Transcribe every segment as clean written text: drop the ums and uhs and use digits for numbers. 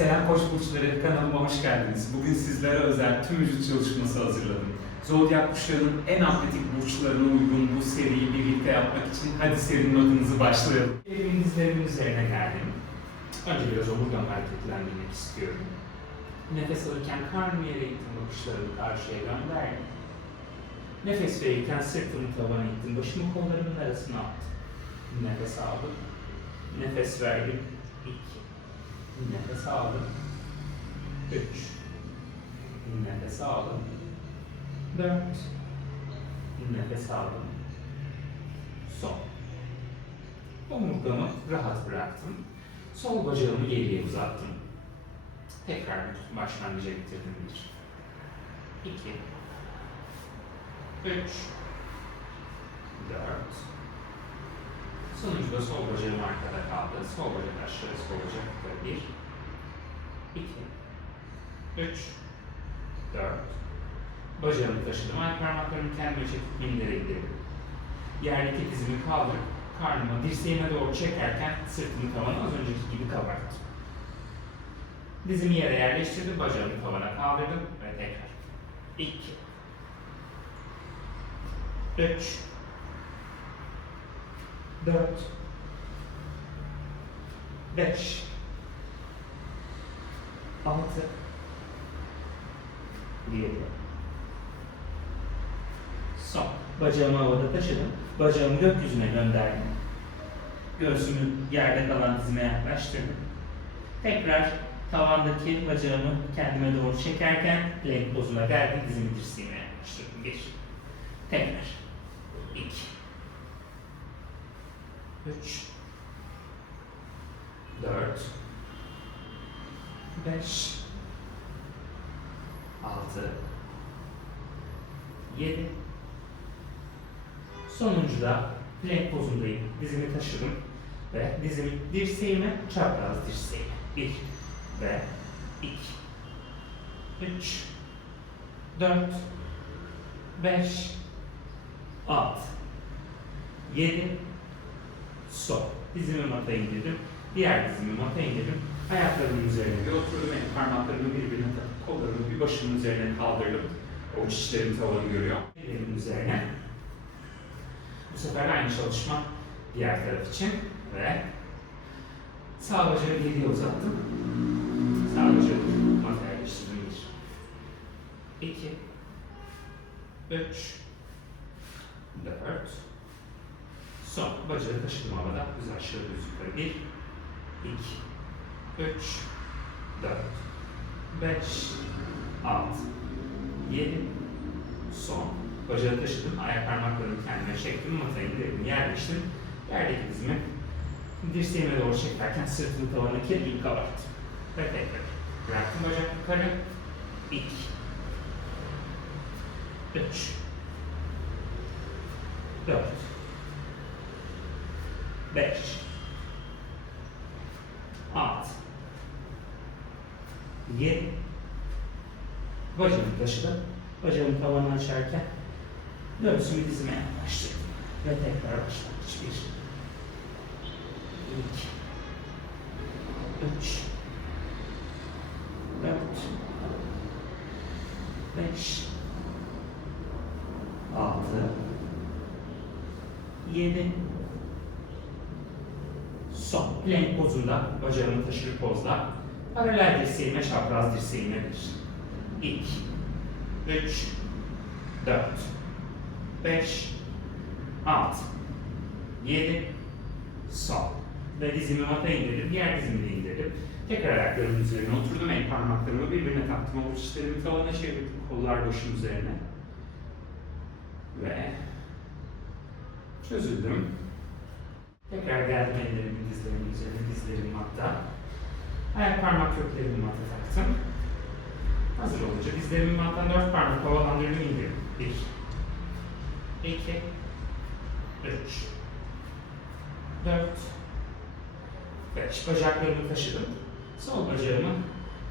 Selam Koç burçları, kanalıma hoş geldiniz. Bugün sizlere özel tüm vücut çalışması hazırladım. Zodyak kuşlarının en atletik burçlarına uygun bu seriyi birlikte yapmak için hadi serinin adınızı başlayalım. Elimin dizlerimin üzerine geldim. Önce biraz omurgamı hareketlendirmek istiyorum. Nefes alırken karnımı yere ittim, bakışlarımı karşıya gönderdim. Nefes verirken sırtımı tavana ittim, başımı kollarımın arasına attım. Nefes aldım. Nefes verdim. 2. Nefes aldım. 3. Nefes aldım. 4. Nefes aldım. Son. Omurgamı rahat bıraktım. Sol bacağımı geriye uzattım. Tekrar başlangıca getirdim. 1. 2. 3. 4. Sonuncuda sol bacağım arkada kaldı. Sol bacak aşağı, sol bacak yukarı. 1. 2. 3. 4. Bacağımı taşıdım. Ayak parmaklarımı kendime çekip mindere indirdim. Yerdeki dizimi kaldırıp karnıma, dirseğime doğru çekerken sırtımı tavana az önceki gibi kabarttım. Dizimi yere yerleştirdim, bacağımı tavana kaldırdım ve tekrar. 2. 3. 4. 5. 6. 7. Son. Bacağımı havada taşıdım. Bacağımı gökyüzüne gönderdim. Göğsümü yerde kalan dizime yaklaştırdım. Tekrar tavandaki bacağımı kendime doğru çekerken plank pozuna geldim. Dizimi dirseğime yaklaştırdım. 1. Tekrar. 2. 3. 4. 5. 6. 7. Sonuncuda plank pozundayım. Dizimi taşıdım ve dizimi dirseğime, çapraz dirseğime. 1 ve 2. 3. 4. 5. 6. 7. Sol. Dizimi mataya indirdim. Diğer dizimi mataya indirdim. Ayaklarımın üzerine bir oturdum. Parmaklarımı birbirine takıp kollarımı bir başımın üzerine kaldırdım. O çişlerim tavanı görüyor. Ellerimin üzerine. Bu sefer aynı çalışma diğer taraf için ve sağ bacağı geriye uzattım. Sağ bacağı mataya yerleştirdim. 1. 2. 3. 4. Son. Bacağı taşıdım havada. Düz aşağı düz yukarı. 1. 2. 3. 4. 5. 6. 7. Son. Bacağı taşıdım. Ayak parmaklarımı kendime çektim. Mataya indirdim. Yerleştim. Yerdeki dizimi dirseğime doğru çekerken sırtımı tavana kirliyim kabarttım. Ve tekrar. Bıraktım bacak yukarı. 2. 3. 4. 5. 6. 7. Bacağımı taşıdım. Bacağımı tavana açarken göğsümü dizime yaklaştırdım. Ve tekrar başlangıç. 1. 2. 3. 4. 5. 6. 7. Son. Plank pozunda, bacağımı taşır pozda. Paralel dirseğime, çapraz dirseğime 1. 2. 3. 4. 5. 6. 7. Son. Ve dizimi mataya indirdim, diğer dizimi de indirdim. Tekrar ayaklarımın üzerine oturdum, el parmaklarımı birbirine taktım, avuç içlerimi tavana çevirdim, kollar başım üzerine. Ve çözüldüm. Tekrar geldim ellerimin dizlerimin üzerine, dizlerim matta. Ayak parmak köklerimi mata taktım. Hazır olunca dizlerimin mattan 4 parmak havalandırdım, indirdim. 1. 2. 3. 4. 5. Bacaklarımı taşıdım. Sol bacağımı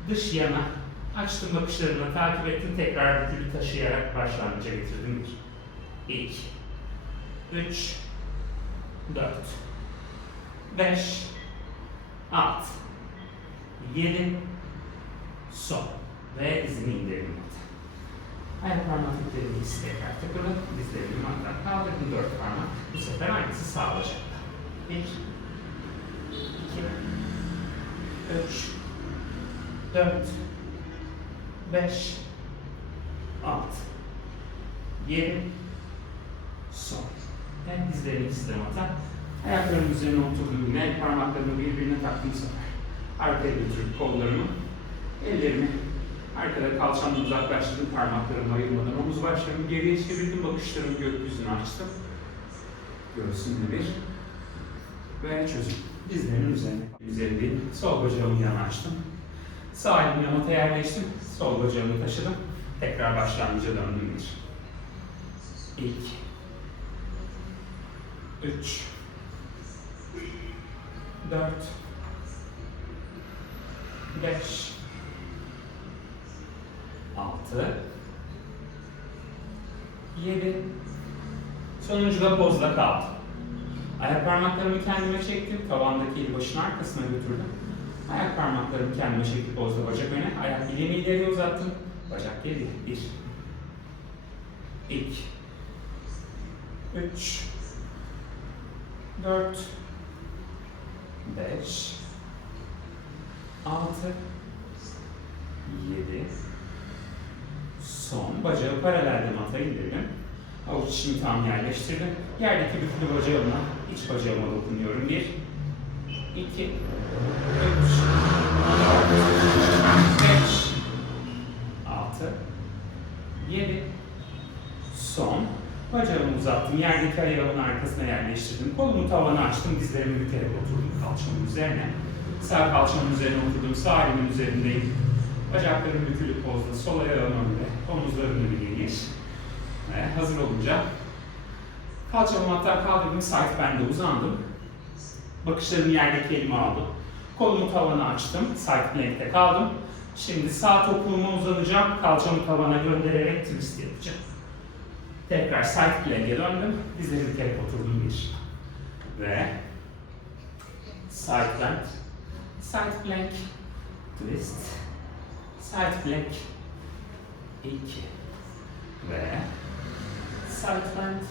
dış yana açtım, bakışlarımla takip ettim. Tekrar dikili taşıyarak başlangıca getirdim. 1. 2. 3. 4. 5. 6. 7. Son. Ve dizini indirdim. Ayak parmaklıklarını ikisi tekrar takılı. Dizlerimi yumaktan kaldırdım. 4 parmak. Bu sefer aynısı sağ bacakta. 1, 2, 3, 4, 5, 6, 7, son. Ve dizlerini ikisi de mata. Ayaklarımın üzerine oturduğum el parmaklarımı birbirine taktım bu sefer. Arkaya götürüp kollarımı, ellerimi arkada kalçamdan uzaklaştırdım, parmaklarımı ayırmadan omuz başlarımı geriye çevirdim, bakışlarımı gökyüzüne açtım. Göğsümle bir ve çözüm. Dizlerimin üzerindeyim. Sol bacağımı yana açtım. Sağ elimi yamata yerleştim. Sol bacağımı taşıdım. Tekrar başlangıca döndüm. 1, 2, 3, 4, 5, 6, 7, sonuncu da pozda kaldım. Ayak parmaklarımı kendime çektim, tavandaki eli başın arkasına götürdüm. Ayak parmaklarımı kendime çektim, pozda bacak öne, ayak bileğimi ileriye uzattım, bacak geri. 1, 2, 3, 4, 5, 6, 7, son. Bacağı paralelde mataya indirdim. Avuç içimi tam yerleştirdim. Yerdeki bütün bacağımla iç bacağıma dokunuyorum. 1, 2, 3, 4, 5, 6, 7, son. Bacağımı uzattım. Yerdeki ayağımın arkasına yerleştirdim. Kolumu tavana açtım. Dizlerimi bükerek oturdum kalçamın üzerine. Sağ kalçamın üzerine oturdum. Sağ elimin üzerindeyim. Bacaklarım bükülü pozda. Sol ayağım önde. Omuzlarım önüne geniş. Ve hazır olunca kalçamı hatta kaldırdım. Side bend'e uzandım. Bakışlarımı yerdeki elime aldım. Kolumu tavana açtım. Side plank'te kaldım. Şimdi sağ topuğuma uzanacağım. Kalçamı tavana göndererek twist yapacağım. Tekrar side plank'e döndüm. Dizlerimi bükerek oturdum. 1. Ve side plank, side plank, twist, side plank, 2 ve side plank,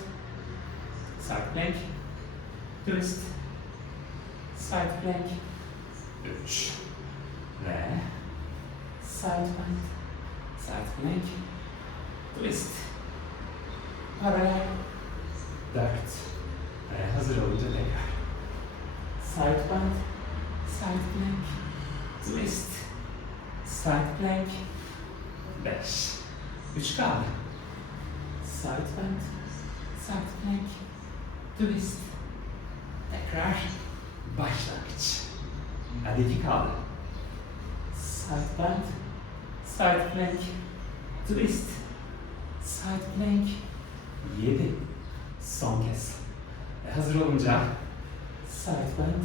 side plank, twist, side plank, 3 ve side plank, side plank, twist, paralel, 4 ve hazır olunca tekrar side plank, side plank, twist, side plank, 5, 3 kaldı. Side plank, side plank, twist, tekrar başlangıç. Hadi 2 kaldı. Side plank, side plank, twist, side plank, 7. Son kez. Hazır olunca side plank,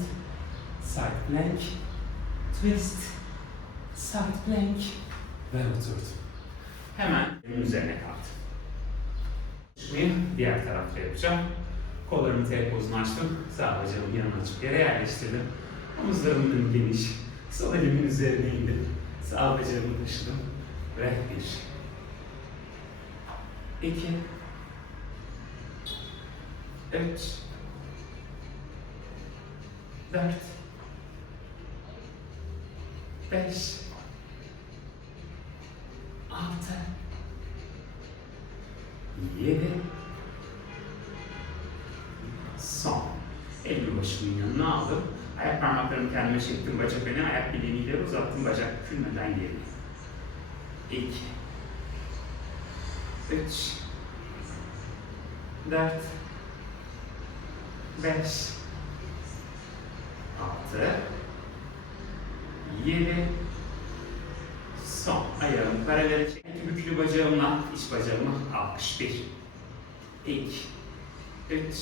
side plank, twist, side plank ve oturdum. Hemen üzerine kaldım. Şimdi diğer tarafta yapacağım. Kollarımı T pozuna açtım. Sağ bacağımı yanına açıp yere yerleştirdim. Omuzlarımın önü geniş. Sol elimin üzerine indim. Sağ bacağımı taşıdım. Ve 1, 2, 3, 4, 5, 6, 7, son. Elimi başımın yanına aldım. Ayak parmaklarımı kendime çektim. Bacak öne, ayak bileğini ileri uzattım. Bacak bükülmeden geri. 2, 3, 4, 5, 6, 7, son. Ayağımı paralel çek. Bükülü bacağımla iç bacağımı alkış. 1, 2, 3,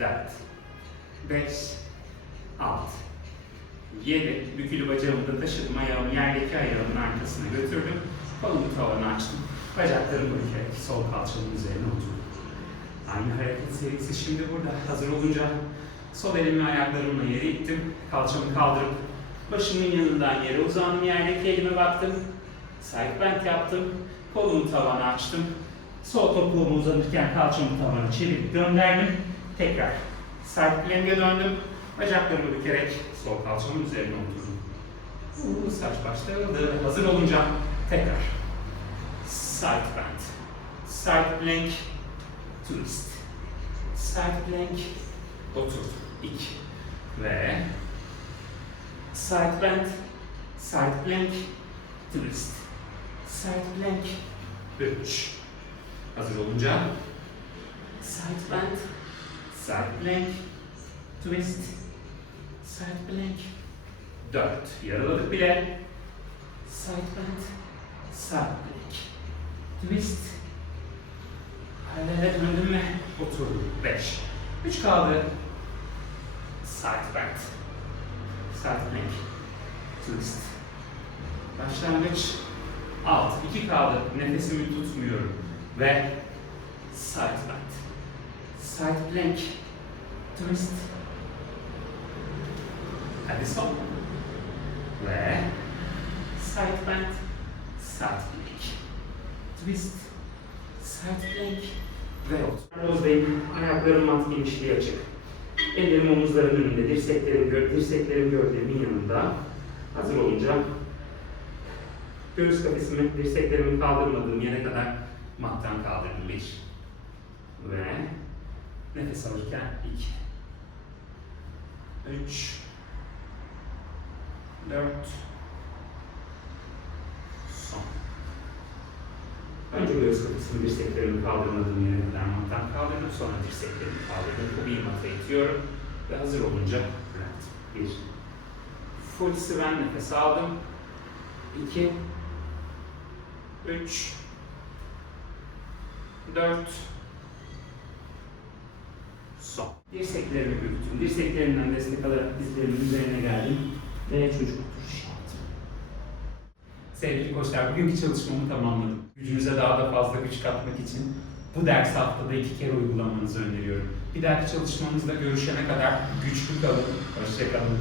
4, 5, 6, 7. Bükülü bacağımı da taşıdım. Ayağımı yerdeki ayağımın arkasına götürdüm. Kolumu tavana açtım. Bacaklarımı bükerek sol kalçamın üzerine oturdum. Aynı hareket serisi şimdi burada. Hazır olunca sol elimi ayaklarımla yere ittim. Kalçamı kaldırıp Başımın yanından yere uzandım, yerdeki elime baktım. Side bend yaptım. Kolumu tavana açtım. Sol topuğumu uzanırken kalçamı tavana çevirip gönderdim. Tekrar side plank'e döndüm. Bacaklarımı bükerek sol kalçamın üzerine oturdum. Saç başladı. Hazır olunca tekrar side bend, side plank, twist, side plank, oturdum. 2 ve side bend, side plank, twist, side plank, 3. Hazır olunca side bend, side plank, twist, side plank, 4. Yaraladık bile. Side bend, side plank, twist. Paralele döndüm ve oturdum. 5. 3 kaldı. Side bend, side plank, twist. Başlangıç 6. 2 kaldı. Nefesimi tutmuyorum. Ve side bend, side plank, twist. Hadi son. Ve side bend, side plank, twist, side plank ve otur. Rozdayım. Ayaklarım mat genişliği açık. Ellerim omuzların önünde, dirseklerim gövdemin yanında. Hazır olunca göğüs kafesimi dirseklerimi kaldırmadığım yere kadar mattan kaldırdım. 1 ve nefes alırken 2 3 4 son. Önce göğüs kafesimi dirseklerimi kaldırmadığım yere kadar mattan kaldırdım. Sonra dirseklerimi kaldırdım. Bu bir mata itiyorum. Ve hazır olunca bıraktım. 1 full sıven nefes aldım. 2 3 4 son. Dirseklerimi büktüm. Dirseklerimden destek alarak dizlerimin üzerine geldim. Ve çocuk oturuşu yaptım. Sevgili koçlar, bugünkü çalışmamı tamamladım. Gücünüze daha da fazla güç katmak için bu ders haftada 2 kere uygulamanızı öneriyorum. Bir dahaki çalışmamızda görüşene kadar güçlü kalın. Hoşça kalın.